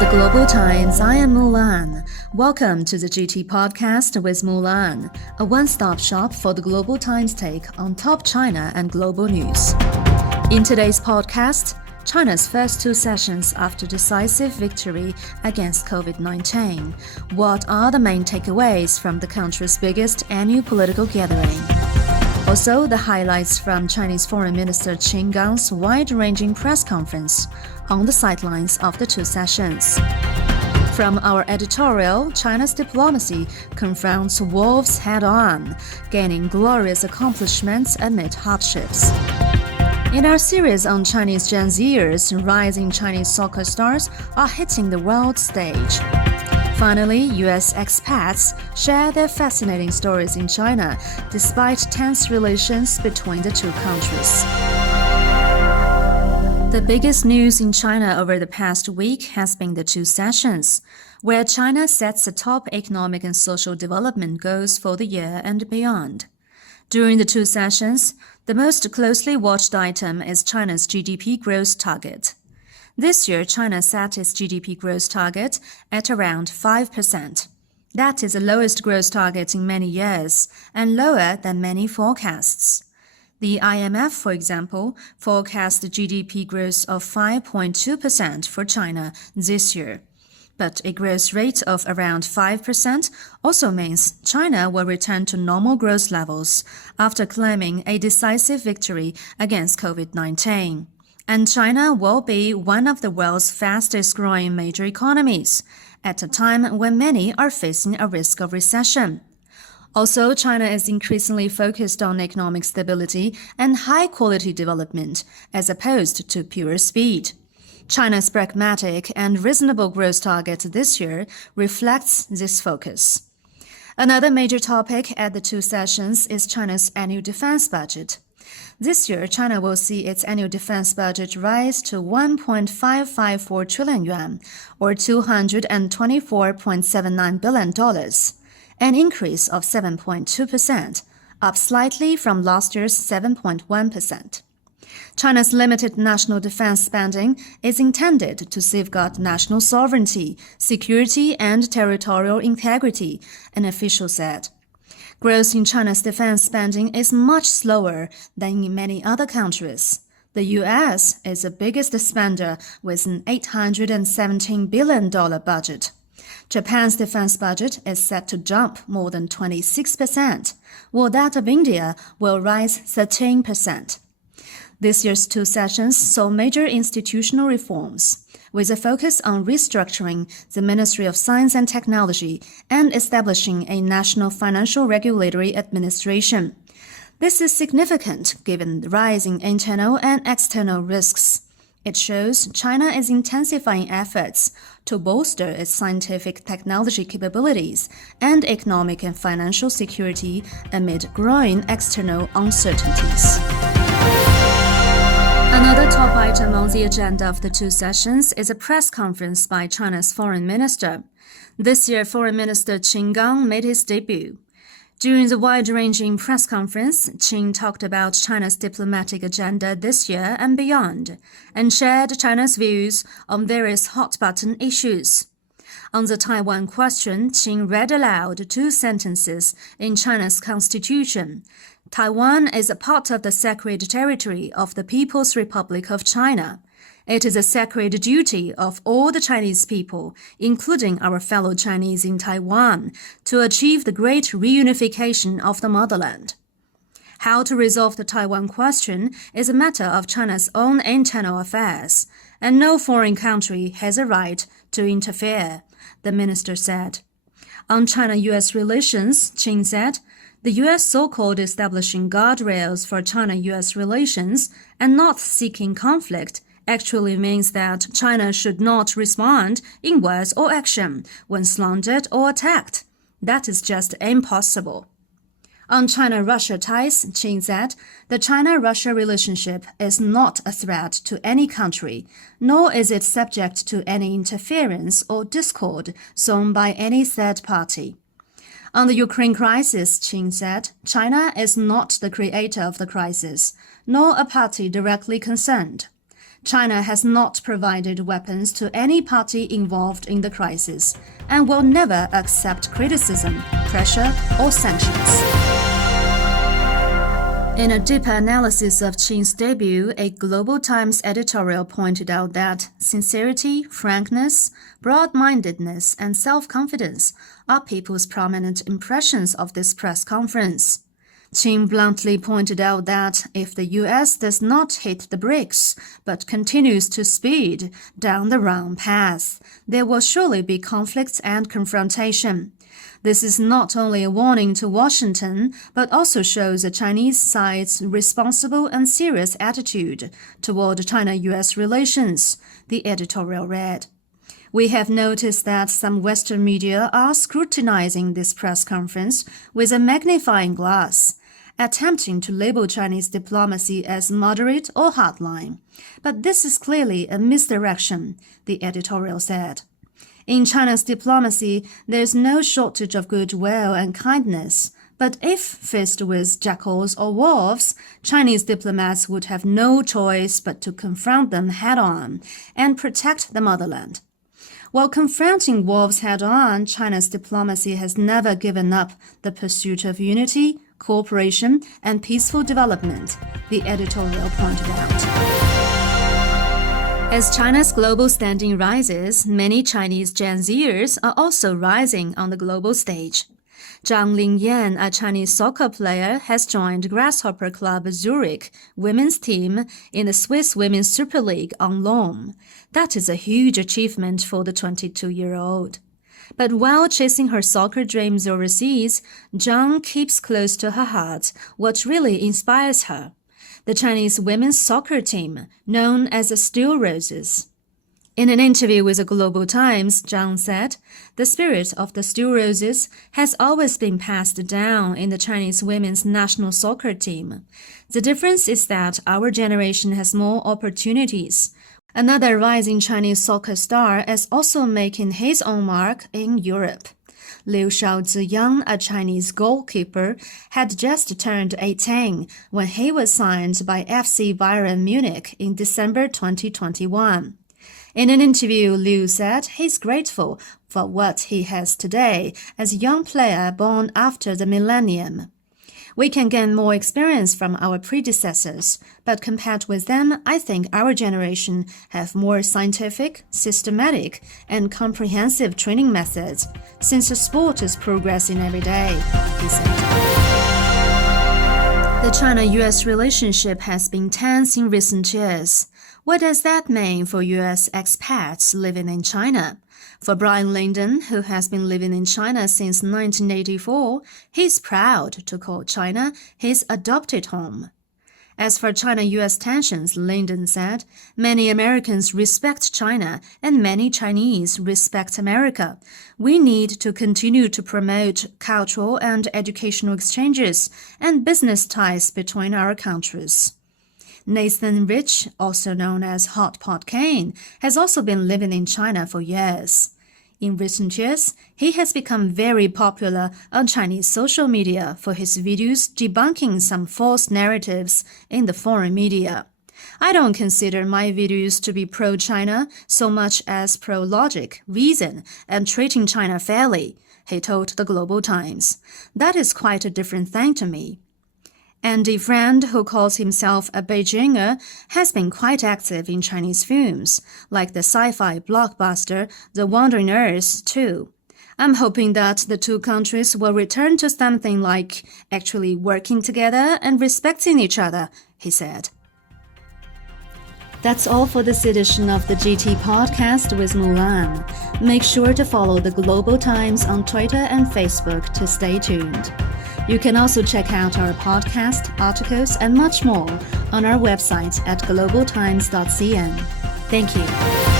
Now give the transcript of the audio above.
the Global Times, I am Mulan. Welcome to the GT Podcast with Mulan, a one-stop shop for the Global Times take on top China and global news. In today's podcast, China's first two sessions after decisive victory against COVID-19. What are the main takeaways from the country's biggest annual political gathering? Also, the highlights from Chinese Foreign Minister Qin Gang's wide-ranging press conference on the sidelines of the two sessions. From our editorial, China's diplomacy confronts wolves head-on, gaining glorious accomplishments amid hardships. In our series on Chinese Gen Zers, rising Chinese soccer stars are hitting the world stage. Finally, U.S. expats share their fascinating stories in China, despite tense relations between the two countries. The biggest news in China over the past week has been the two sessions, where China sets the top economic and social development goals for the year and beyond. During the two sessions, the most closely watched item is China's GDP growth target. This year, China set its GDP growth target at around 5%. That is the lowest growth target in many years and lower than many forecasts. The IMF, for example, forecast GDP growth of 5.2% for China this year. But a growth rate of around 5% also means China will return to normal growth levels after claiming a decisive victory against COVID-19. And China will be one of the world's fastest-growing major economies, at a time when many are facing a risk of recession. Also, China is increasingly focused on economic stability and high-quality development, as opposed to pure speed. China's pragmatic and reasonable growth target this year reflects this focus. Another major topic at the two sessions is China's annual defense budget. This year, China will see its annual defense budget rise to 1.554 trillion yuan, or $224.79 billion, an increase of 7.2%, up slightly from last year's 7.1%. China's limited national defense spending is intended to safeguard national sovereignty, security, and territorial integrity, an official said. Growth in China's defense spending is much slower than in many other countries. The U.S. is the biggest spender with an $817 billion budget. Japan's defense budget is set to jump more than 26%, while that of India will rise 13%. This year's two sessions saw major institutional reforms, with a focus on restructuring the Ministry of Science and Technology and establishing a national financial regulatory administration. This is significant given the rising internal and external risks. It shows China is intensifying efforts to bolster its scientific technology capabilities and economic and financial security amid growing external uncertainties. Another top item on the agenda of the two sessions is a press conference by China's foreign minister. This year, Foreign Minister Qin Gang made his debut. During the wide-ranging press conference, Qin talked about China's diplomatic agenda this year and beyond, and shared China's views on various hot-button issues. On the Taiwan question, Qin read aloud two sentences in China's constitution. Taiwan is a part of the sacred territory of the People's Republic of China. It is a sacred duty of all the Chinese people, including our fellow Chinese in Taiwan, to achieve the great reunification of the motherland. How to resolve the Taiwan question is a matter of China's own internal affairs, and no foreign country has a right to interfere, the minister said. On China-U.S. relations, Qin said, the U.S. so-called establishing guardrails for China-U.S. relations and not seeking conflict actually means that China should not respond in words or action when slandered or attacked. That is just impossible. On China-Russia ties, Qin said, the China-Russia relationship is not a threat to any country, nor is it subject to any interference or discord sown by any third party. On the Ukraine crisis, Qin said, China is not the creator of the crisis, nor a party directly concerned. China has not provided weapons to any party involved in the crisis and will never accept criticism, pressure, or sanctions. In a deeper analysis of Qin's debut, a Global Times editorial pointed out that sincerity, frankness, broad-mindedness, and self-confidence are people's prominent impressions of this press conference. Qin bluntly pointed out that if the U.S. does not hit the brakes but continues to speed down the wrong path, there will surely be conflict and confrontation. This is not only a warning to Washington, but also shows the Chinese side's responsible and serious attitude toward China-U.S. relations, the editorial read. We have noticed that some Western media are scrutinizing this press conference with a magnifying glass, attempting to label Chinese diplomacy as moderate or hardline. But this is clearly a misdirection, the editorial said. In China's diplomacy, there is no shortage of goodwill and kindness. But if faced with jackals or wolves, Chinese diplomats would have no choice but to confront them head-on and protect the motherland. While confronting wolves head-on, China's diplomacy has never given up the pursuit of unity, cooperation, and peaceful development, the editorial pointed out. As China's global standing rises, many Chinese Gen Zers are also rising on the global stage. Zhang Lingyan, a Chinese soccer player, has joined Grasshopper Club Zurich women's team in the Swiss Women's Super League on loan. That is a huge achievement for the 22-year-old. But while chasing her soccer dreams overseas, Zhang keeps close to her heart what really inspires her: the Chinese women's soccer team, known as the Steel Roses. In an interview with the Global Times, Zhang said, "The spirit of the Steel Roses has always been passed down in the Chinese women's national soccer team. The difference is that our generation has more opportunities." Another rising Chinese soccer star is also making his own mark in Europe. Liu Shaoziyang, a Chinese goalkeeper, had just turned 18 when he was signed by FC Bayern Munich in December 2021. In an interview, Liu said he's grateful for what he has today as a young player born after the millennium. "We can gain more experience from our predecessors, but compared with them, I think our generation have more scientific, systematic, and comprehensive training methods, since the sport is progressing every day," he said. The China-U.S. relationship has been tense in recent years. What does that mean for U.S. expats living in China? For Brian Lyndon, who has been living in China since 1984, he's proud to call China his adopted home. As for China-U.S. tensions, Lyndon said, many Americans respect China and many Chinese respect America. We need to continue to promote cultural and educational exchanges and business ties between our countries. Nathan Rich, also known as Hot Pot Kane, has also been living in China for years. In recent years, he has become very popular on Chinese social media for his videos debunking some false narratives in the foreign media. "I don't consider my videos to be pro-China so much as pro-logic, reason, and treating China fairly," he told the Global Times. "That is quite a different thing to me." Andy Friend, who calls himself a Beijinger, has been quite active in Chinese films, like the sci-fi blockbuster The Wandering Earth, too. "I'm hoping that the two countries will return to something like actually working together and respecting each other," he said. That's all for this edition of the GT Podcast with Mulan. Make sure to follow the Global Times on Twitter and Facebook to stay tuned. You can also check out our podcast, articles, and much more on our website at globaltimes.cn. Thank you.